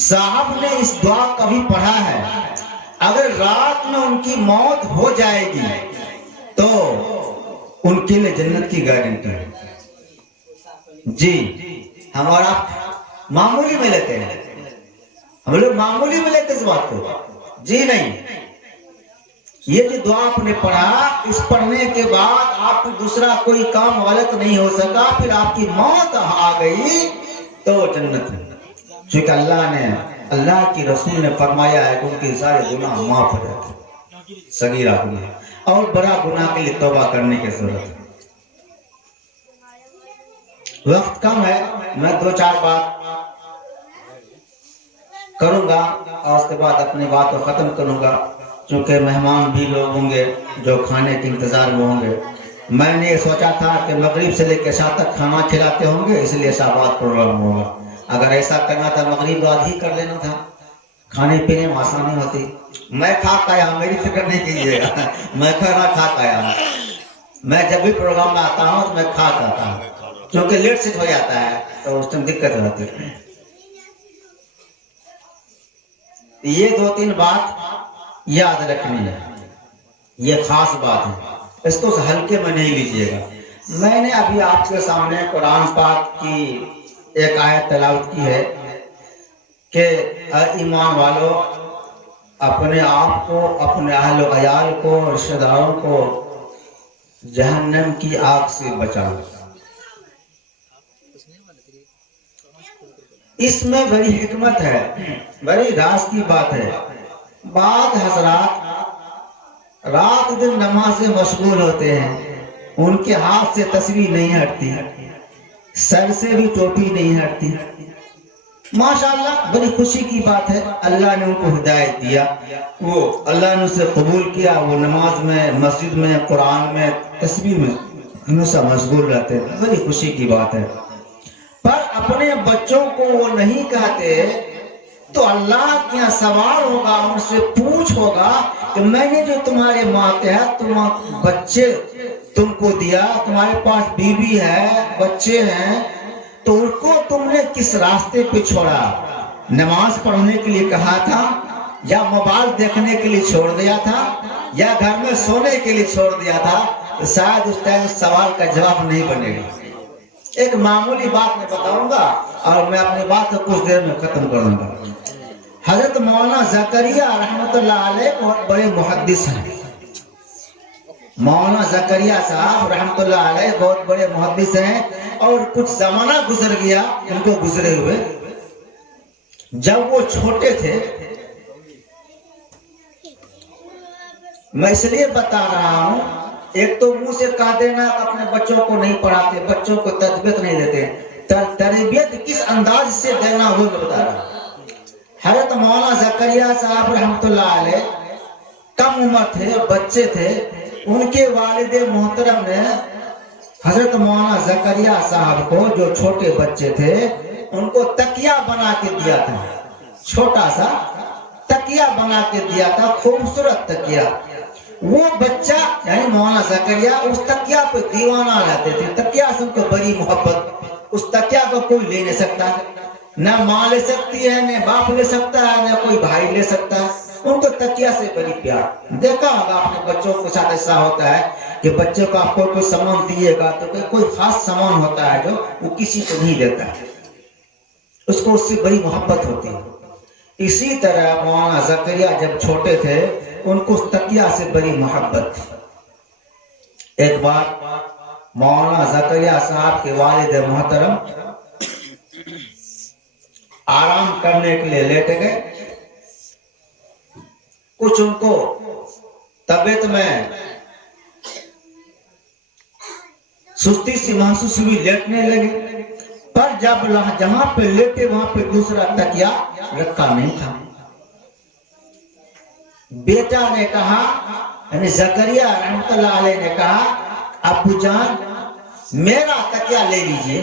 साहब ने इस दुआ कभी पढ़ा है, अगर रात में उनकी मौत हो जाएगी तो उनके लिए जन्नत की गारंटी है। जी, हम और आप मामूली में लेते हैं, हम लोग मामूली में लेते इस बात को। जी नहीं, ये जो दुआ आपने पढ़ा, इस पढ़ने के बाद आप दूसरा कोई काम गलत नहीं हो सका, फिर आपकी मौत आ गई तो जन्नत में। क्योंकि अल्लाह की रसूल ने फरमाया है कि उनके सारे गुनाह माफ हो जाते, सगीरा गुनाह और बड़ा गुनाह के लिए तौबा करने की जरूरत है। वक्त कम है, मैं 2-4 बात करूंगा और उसके बाद अपनी बात को खत्म करूंगा, क्योंकि मेहमान भी लोग होंगे जो खाने के इंतजार में होंगे। मैंने सोचा था कि मगरिब से लेकर शाम तक खाना खिलाते होंगे, इसलिए शाबाद प्रोग्राम होगा। अगर ऐसा करना था मगरिब बाद ही कर लेना था, खाने पीने में आसानी होती। मैं खा आया, मेरी फिक्र नहीं कीजिएगा, मैं खाना खा आया। मैं जब भी प्रोग्राम में आता हूँ तो मैं खा आता हूँ, क्योंकि लेट से हो जाता है तो उस टाइम दिक्कत होती है। ये 2-3 बात याद रखनी है, ये खास बात है, इसको हल्के में नहीं लीजिएगा। मैंने अभी आपके सामने कुरान पाक की एक आयत तलावत की है कि ईमान वालों अपने आप को, अपने अहल व अयाल को, रिश्तेदारों को जहन्नम की आग से बचाओ। इसमें बड़ी हिकमत है, बड़ी राज की बात है। बाद हजरात रात दिन नमाज से मशगूल होते हैं, उनके हाथ से तस्बीह नहीं हटती, सर से भी टोपी नहीं हटती। माशाअल्लाह बड़ी खुशी की बात है, अल्लाह ने उनको हिदायत दिया, वो अल्लाह ने उसे कबूल किया, वो नमाज में, मस्जिद में, कुरान में, तस्बीह में हमेशा मशगूल रहते हैं, बड़ी खुशी की बात है। पर अपने बच्चों को वो नहीं कहते तो अल्लाह के यहाँ सवाल होगा, उनसे पूछ होगा कि मैंने जो तुम्हारे मातहत तुम बच्चे तुमको दिया, तुम्हारे पास बीवी है, बच्चे हैं, तो उनको तुमने किस रास्ते पे छोड़ा? नमाज पढ़ने के लिए कहा था, या मोबाइल देखने के लिए छोड़ दिया था, या घर में सोने के लिए छोड़ दिया था? तो शायद उस टाइम सवाल का जवाब नहीं बनेगा। एक मामूली बात मैं बताऊंगा और मैं अपनी बात को कुछ देर में खत्म करूंगा। हजरत मौलाना ज़करिया रहमतुल्लाह अलैह बहुत बड़े मुहद्दिस हैं। मौलाना ज़करिया साहब रहमतुल्लाह अलैह बहुत बड़े मुहद्दिस हैं, और कुछ जमाना गुजर गया उनको गुजरे हुए। जब वो छोटे थे, मैं इसलिए बता रहा हूं, एक तो मुंह से कह देना अपने बच्चों को नहीं पढ़ाते, बच्चों को तरबियत नहीं देते, तरबियत किस अंदाज से देना वो बता रहा। हजरत मौलाना ज़करिया साहब रहमतुल्लाह अलैह कम उम्र थे, बच्चे थे, उनके वालिद मोहतरम ने हजरत मौलाना ज़करिया साहब को, जो छोटे बच्चे थे, उनको तकिया बना के दिया था, छोटा सा तकिया बना के दिया था, खूबसूरत तकिया। वो बच्चा यानी मौलाना ज़करिया उस तकिया पे दीवाना रहते थे, तकिया से उनको बड़ी मोहब्बत। उस तकिया को कोई ले नहीं सकता, न माँ ले सकती है, न बाप ले सकता है, न कोई भाई ले सकता है, उनको तकिया से बड़ी प्यार। देखा होगा अपने बच्चों के साथ ऐसा होता है कि बच्चे को आपको कोई सामान दिएगा तो कोई खास सामान होता है जो वो किसी को नहीं देता है, उसको उससे बड़ी मोहब्बत होती है। इसी तरह मौलाना ज़करिया जब छोटे थे, उनको उस तकिया से बड़ी मोहब्बत थी। एक बार मौलाना ज़करिया साहब के वालिद मोहतरम आराम करने के लिए लेट गए। कुछ उनको तबीयत में सुस्ती सी महसूस हुई, लेटने लगे, पर जब जहां पे लेटे वहां पे दूसरा तकिया रखा नहीं था। बेटा ने कहा, यानी ज़करिया रहमतुल्लाह अलैह ने कहा, अब्बू जान मेरा तकिया ले लीजिए।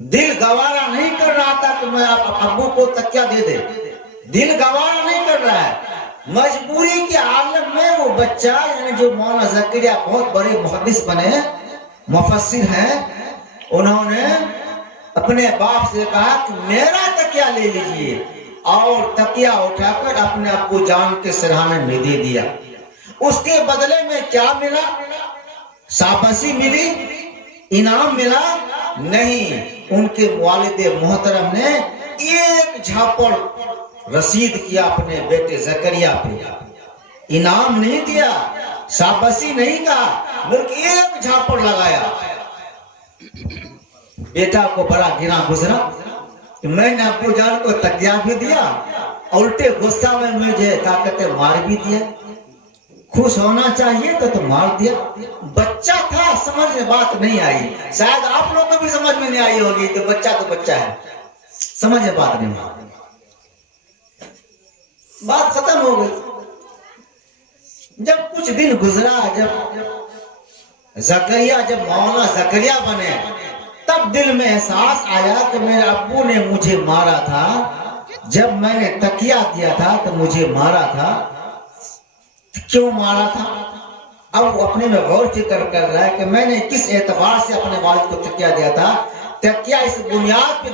दिल गवारा नहीं कर रहा था कि मैं अब्बू को तकिया दे दे, दिल गवारा नहीं कर रहा है। मजबूरी के आलम में वो बच्चा, यानी जो मौलाना ज़करिया बहुत बड़े मुहद्दिस बने, मुफस्सिर हैं, उन्होंने अपने बाप से कहा कि मेरा तकिया ले लीजिए, और तकिया उठाकर अपने अब्बू जान के सिरहाने में दे दिया। उसके बदले में क्या मिला? शाबाशी मिली? इनाम मिला? नहीं। उनके वालिद मोहतरम ने एक झापड़ रसीद किया अपने बेटे जकरिया पे। इनाम नहीं दिया, शाबाशी नहीं कहा, बल्कि एक झापड़ लगाया। बेटा को बड़ा गिरा गुजरा, मैंने अब्बू जान को तकिया भी दिया, उल्टे गुस्सा में मुझे क्या कहते मार भी दिया। खुश होना चाहिए तो मार दिया। बच्चा था, समझ में बात नहीं आई। शायद आप लोग को भी समझ में नहीं आई होगी कि बच्चा तो बच्चा है, समझ में बात नहीं आई। बात खत्म हो गई। जब कुछ दिन गुजरा, जब जकरिया जब मौला जकरिया बने, तब दिल में एहसास आया कि मेरे अब्बू ने मुझे मारा था, जब मैंने तकिया दिया था तो मुझे मारा था। क्यों मारा था? अब वो अपने में गौर फिक्र कर रहा है कि मैंने किस एतबार से अपने वालिद को तकिया दिया था। तकिया इस बुनियाद पे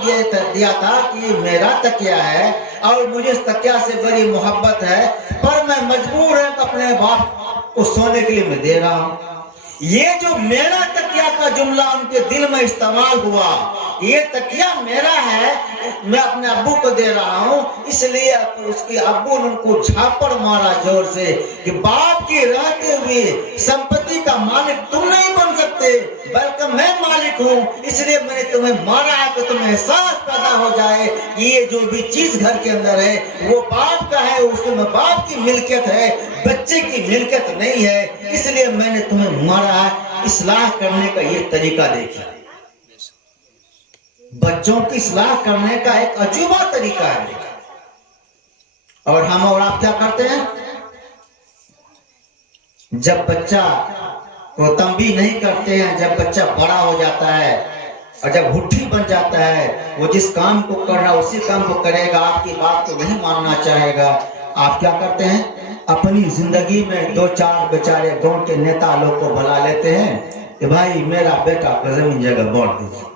दिया था कि ये मेरा तकिया है और मुझे इस तकिया से बड़ी मोहब्बत है, पर मैं मजबूर है कि अपने बाप को सोने के लिए मैं दे रहा हूँ। ये जो मेरा तकिया का जुमला उनके दिल में इस्तेमाल हुआ, ये तकिया मेरा है, मैं अपने अब्बू को दे रहा हूँ, इसलिए उसके अब्बू ने उनको झापड़ मारा जोर से कि बाप के रहते हुए संपत्ति का मालिक तुम नहीं बन सकते, बल्कि मैं मालिक हूँ, इसलिए मैंने तुम्हें मारा है कि तुम्हें एहसास पैदा हो जाए कि ये जो भी चीज घर के अंदर है वो बाप का है, उसमें बाप की मिल्कियत है, बच्चे की मिल्कियत नहीं है, इसलिए मैंने तुम्हें मारा है। इस्लाह करने का ये तरीका देखिए, बच्चों की इस्लाह करने का एक अजूबा तरीका है। और हम और आप क्या करते हैं? जब बच्चा को तंबीह नहीं करते हैं, जब बच्चा बड़ा हो जाता है और जब हुट्ठी बन जाता है, वो जिस काम को करना उसी काम को करेगा, आपकी बात को नहीं मानना चाहेगा, आप क्या करते हैं? अपनी जिंदगी में दो चार बेचारे गांव के नेता लोग को बुला लेते हैं कि भाई मेरा बेटा को जमीन जगह बांट दीजिए।